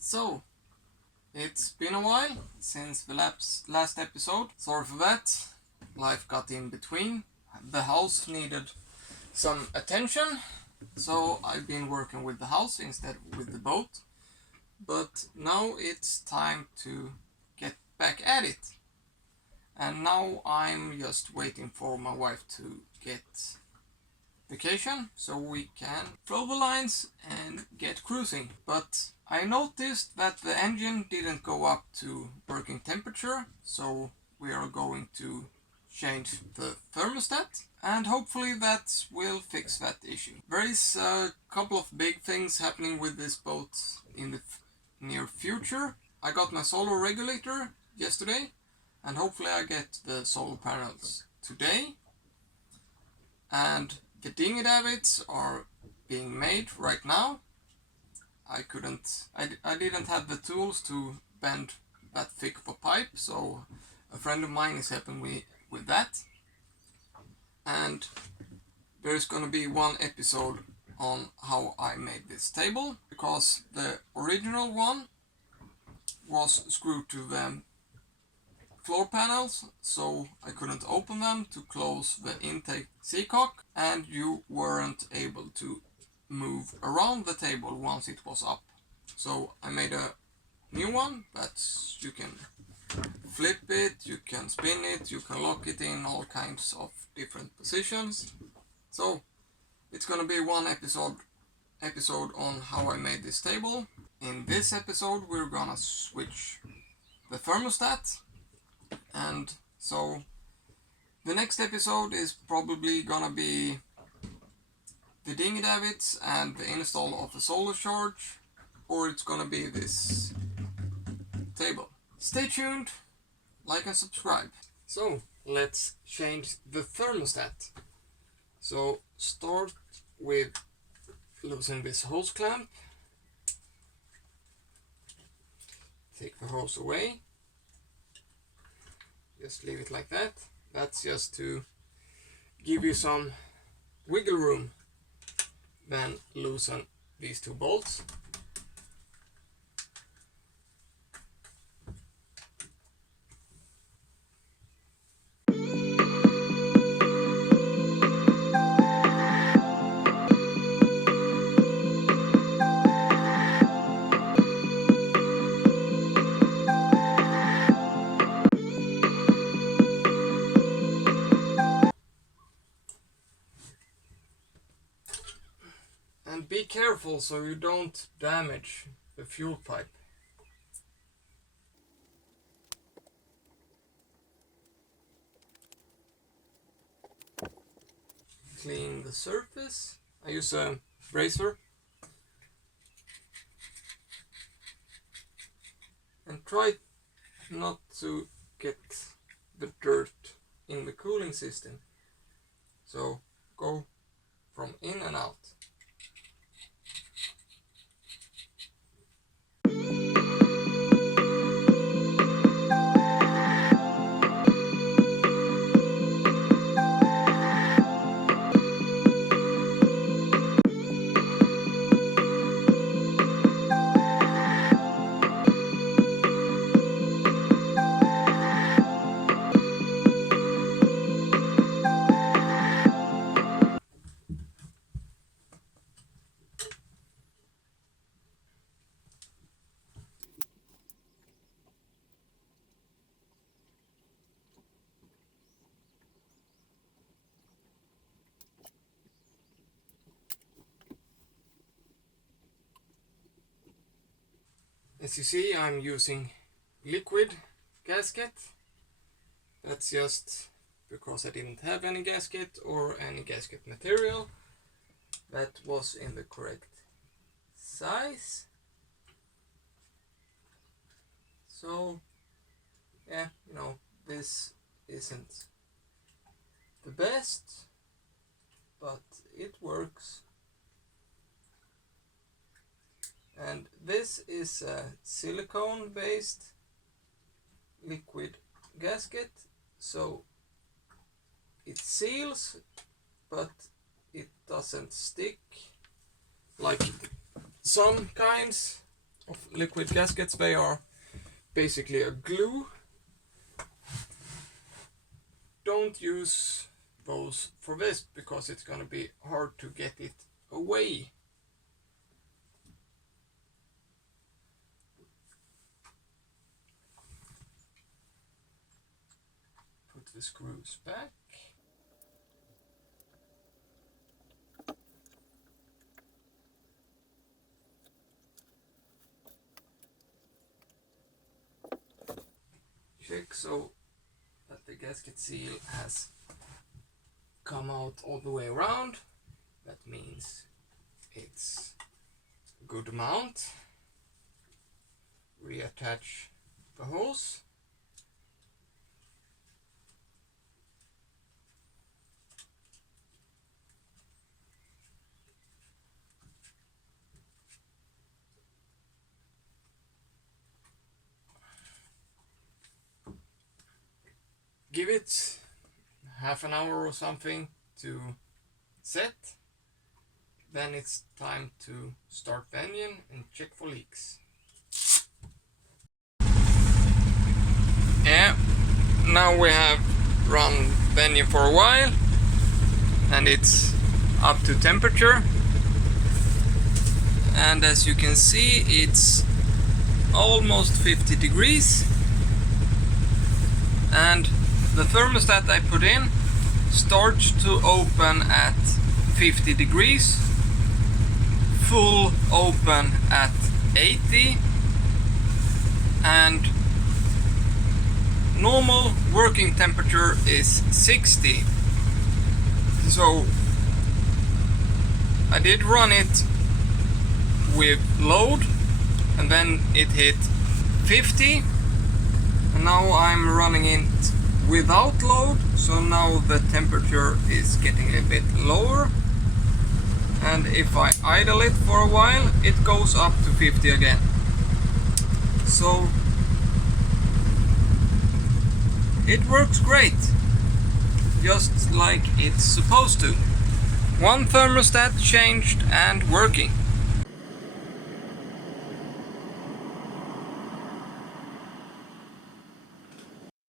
So, it's been a while since the last episode. Sorry for that. Life got in between. The house needed some attention, so I've been working with the house instead of with the boat. But now it's time to get back at it. And now I'm just waiting for my wife to get vacation so we can throw the lines and get cruising. But I noticed that the engine didn't go up to working temperature, so we are going to change the thermostat and hopefully that will fix that issue. There is a couple of big things happening with this boat in the near future. I got my solar regulator yesterday and hopefully I get the solar panels today. And the dinghy davits are being made right now. I didn't have the tools to bend that thick of a pipe, so a friend of mine is helping me with that. And there's gonna be one episode on how I made this table, because the original one was screwed to the floor panels, so I couldn't open them to close the intake seacock, and you weren't able to move around the table once it was up. So I made a new one that you can flip it, you can spin it, you can lock it in all kinds of different positions. So it's gonna be one episode on how I made this table. In this episode we're gonna switch the thermostat, and so the next episode is probably gonna be the dinghy davits and the install of the solar charge, or it's gonna be this table. Stay tuned, like and subscribe. So let's change the thermostat. So start with loosening this hose clamp. Take the hose away. Just leave it like that. That's just to give you some wiggle room. Then loosen these two bolts. And be careful so you don't damage the fuel pipe. Clean the surface. I use a razor. And try not to get the dirt in the cooling system. So go from in and out. As you see, I'm using liquid gasket. That's just because I didn't have any gasket or any gasket material that was in the correct size. So yeah, this isn't the best, but it works. And this is a silicone based liquid gasket, so it seals but it doesn't stick like some kinds. of liquid gaskets. They are basically a glue. Don't use those for this because it's gonna be hard to get it away. Put the screws back. Check so that the gasket seal has come out all the way around. That means it's a good amount. Reattach the hose. Give it half an hour or something to set. Then it's time to start the engine and check for leaks. Yeah, now we have run the engine for a while and it's up to temperature. And as you can see, it's almost 50 degrees. And the thermostat I put in starts to open at 50 degrees, full open at 80, and normal working temperature is 60. So I did run it with load and then it hit 50, and now I'm running it without load, so now the temperature is getting a bit lower, and if I idle it for a while it goes up to 50 again. So it works great, just like it's supposed to. One thermostat changed and working.